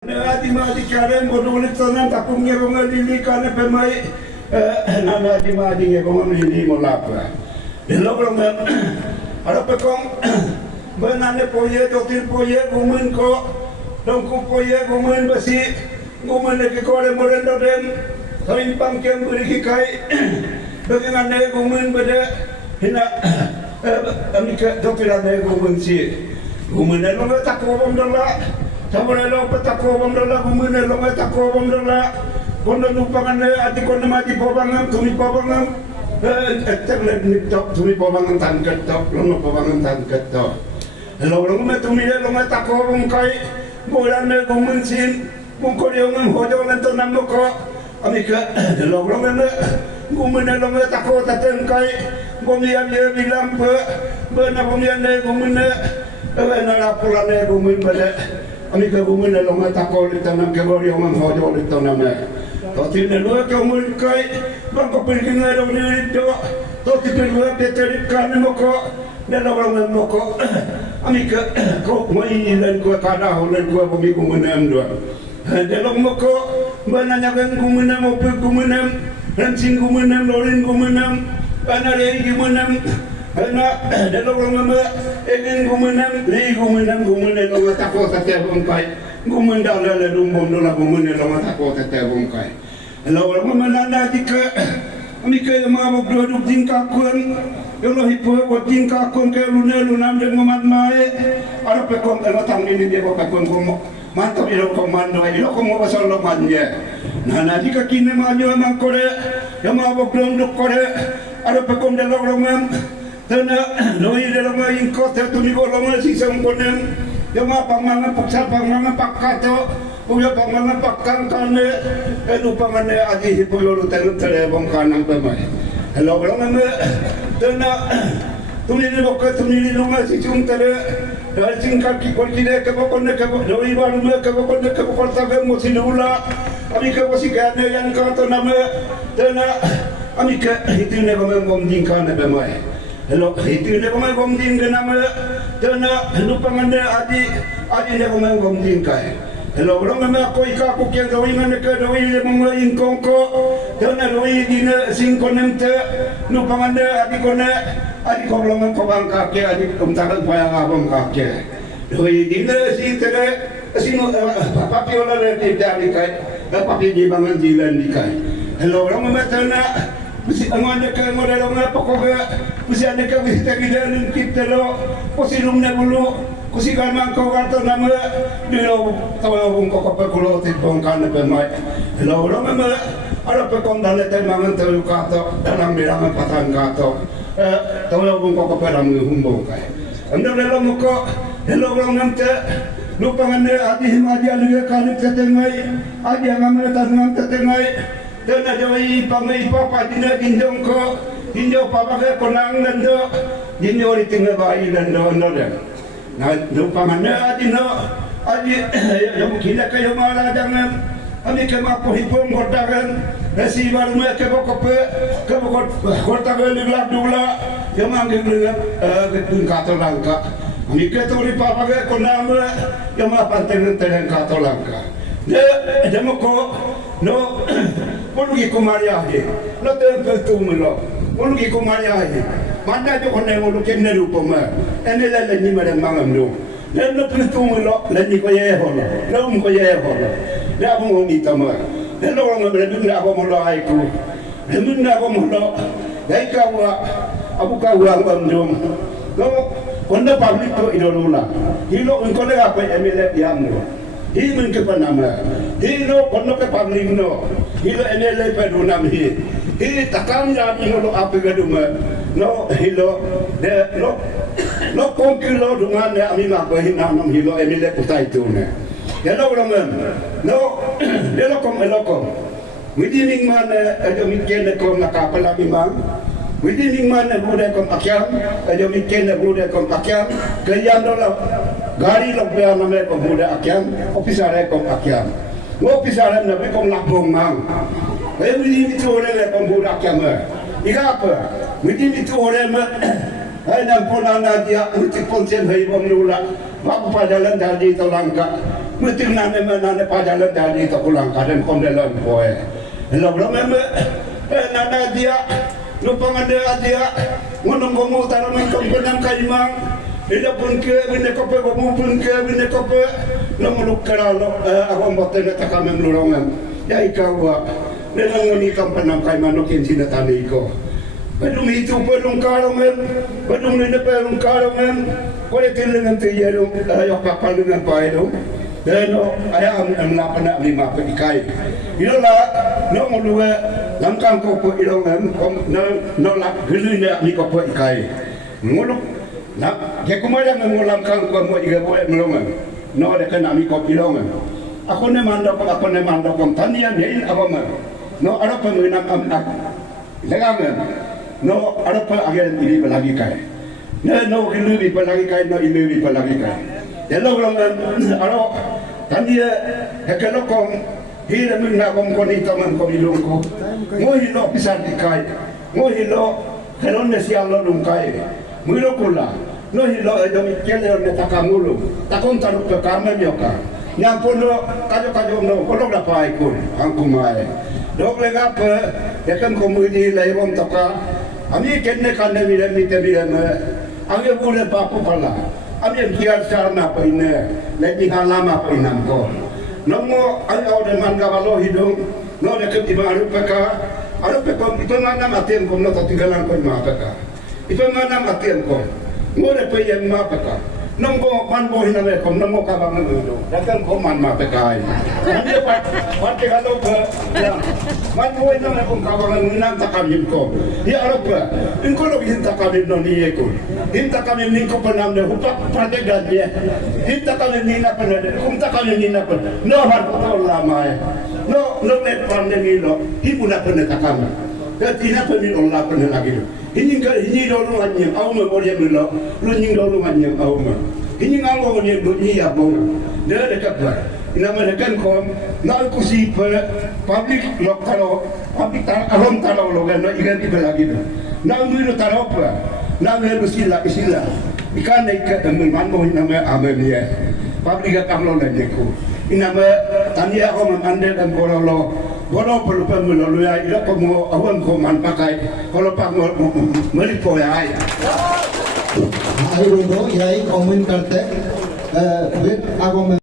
Adi karen bodolit sana takungnya bunga lili karena pemai nana adi madi nya bunga lili molapa. Delo belum ada pekong benane poye dotir poye gumen ko dongku poye gumen besi gumen ke kore morendo dem kain pangkem beri kai bagaimana gumen beda hina amika dokirane gumen si gumen lo takko bom dalla Sampai lo petako bom dala, gumene lo petako bom dala. Kono lupangan ati kono mati pobangan, tumi pobangan. Terlep niktok, tumi pobangan tangket tok, lo pobangan tangket tok. Lo tumi lo petako bom kai, bolane gumensin, mungkoriong hojo lento namoko. Amika lo gumene lo petako taten kai, bomian dia bilang bena bomian gumene, bena lapulane gumen bade. Ani ka gumen na longa takol ito ng kagori ang hojo ito na me. Toti na luwa ka umulkay, bang kapilkin nga daw nilito. Toti ka luwa peterit ka mo ko, nalawang mo ko. Ani ka mainilan ko kadaholan ko bumi gumenem doa. Dalong mo ko, bananyagan gumenem o paggumenem, ransing gumenem, lorin gumenem, panalay gumenem. Ana dalawang mga egin gumenang lei gumenang lo tako sa tebong kai gumenda la lumbom na gumene lo tako sa tebong kai lo manana dika ami kay mga bogdoduk jingka kun yo lo hipo ko jingka kun kay lunam de mamat mae ara pe kon ala tangin ni ko pa kon ko mantap ilo ko mando ilo ko mo basal lo manje nana dika kine manyo man kore yo mga bogdoduk kore ara pe kon de lo Tana noi dalam main kota tu ni kalau masih sangkonem, dia mah pangangan paksa pangangan pakato, punya pangangan pakkan kane, lupa mana adi hipolo telu bong kanang pemai. Hello kalau mana tana tu ni bokka tu ni masih cung tele, dah singkat kikol kide kebokon noi baru me kebokon tabe masih dula, ami kebosih kane yang kata nama tana ami ke itu ni bom dingkan pemai. Hello, itu dia kemai gomding ke nama, dana lupangan dia adi dia kemai gomding kai. Hello, orang nama aku ikaku kian doi mana ke doi dia mengain kongko, dana doi dina singkonem te, lupangan dia adi kone, adi koblongan kobang kaki, adi kumtakan payah abang kaki. Doi dina si tere, sino papi olah lebih dari kai, papi di bangan jilan di kai. Hello, orang nama dana. Mesti angane ka mo dalam apa ko ga mesti ane ka kita gidan kita lo posilum na bulu kusi kan man ko gato na mo dilo tawong ko pa kulo tipong kan pa mai lo lo ma ara pa kon dale tay mangan tayo kato dalam birang patang kato tawong ko pa ram humbo kai anda lo mo ko hello lo ngamte lupangan adi himaji aluga kanit katengai adi ngamne tanang katengai dan ada pangai papa dina ginjong ko ginjong papa ke konang nando ginjong di tengah bayi nando nando na lupa mana dino adi yang kita kayo malah jangan ami ke mapo hipom kotakan nasi baru me ke bokop kotakan liglak dula yang manggil gedung kato langka ami ke tori papa ke konang yang mapanteng teng kato langka dia moko no pulugi kumaria he no te tumlo pulugi kumaria he mana jo kone mulu kenne rupo ma ene la ni mara mangam do nen no tumlo la ni ko ye hono no ko ye hono ya mo ni tama nen lo ngam le dun na ko mo lo ai ku dun na ko mo lo dai ka wa abu ka wa ngam do no kondo public to idolula hilo ko le apa emele yam no hi mun ke panama hilo kondo ke public no hilo enele pedunam hi takam ya ingolo apegaduma no hilo de lo konkilo dungan ya ami ma ko hinam hilo enele putai tune hello roman no de lo kom widining man ajo mikene ko nakapala bimang widining man bude kom akyam ajo mikene bude kom akyam kayam do gari lo pe aname ko bude akyam ofisare kom akyam ngopisaran na be kong lakbong mang ay wili itu ore le kong budak kama ika apa wili itu ore ma ay nang pona na dia utik konsen hay bom nula bapak padalan dari tolangka mesti nane pajalan jadi tak pulang kadang kondelan boy. Hello memang nana dia lupa ngada dia ngunung gomu tanaman kompenam kaimang. Ida pun ke bina kope gomu pun ke bina kope nomuluk keralo awam boten takamen lulongan. Ya ikawa dalam ngoni kompenam kaimang nokin sinatani ko. Badung itu badung kalongan, badung ni nepelung kalongan. Kau dengan tiada ayah kapal dengan paedong. Dan ayah amlapan nak lima perikai. Itulah no mula langkang kau perilongan, no lak gelu nak ni kau perikai. Muluk nak kekumayan mengulangkan kau mau ikan buat melongan. No ada kena ni kau perilongan. Aku ni mandap kau tanian ni apa mana? No ada pengenam anak. Legangan. No ada pengajian ini berlagi kai. No gelu berlagi kai, no ini berlagi kai. Hello langan aro tania hekelokong hira minna kom koni taman ko bilungko mo hilo pisar dikai mo hilo helon siang lo lungkai mo hilo kula no hilo edom kele ne takamulu takon taru ke kamen yoka nyam pono kajo no kolok da pai kun angkumai dok lega pe yakan komudi lairom toka ami kenne kanne mi tebian age bule papu pala Ambil kian sarana apa ini, lagi halama apa inam ko. Nomo ayau deman gawalo hidung, no dekat iba arupeka itu mana matian ko no tatigalan ko mapeka. Itu mana matian ko, no dekat yang mapeka. Nomo manbo hiname ko nomo kabangan itu, datang ko man mapeka. Dia pati kalau ke, manbo hiname ko kabangan nang takamim ko. Dia arupa, ingko lo hinta kamin no niye ko. Hinta kami ni ko panam de hupak pande gadye hinta kami ni na panade kumta kami ni na pan no har ko lama no net pande ni lo ibu na panade takam dati na pande Allah pande lagi ini do lu anyem au me bori mi lo lu nying do lu anyem au me ini ngango ni do ni ya bong de de kapla ina me kan ko na ku si public lokalo public arom talo lo gan no igan ti lagi na ngi taropa na ngelu sila ikan ikat temen manmo nama amemia pabrika kamlo na deku inama tania ko mamande dan bololo perlu pemulolo ya ilo ko mo awan ko man pakai kalau pak mo melipo ya आई दोनों यही कमेंट करते हैं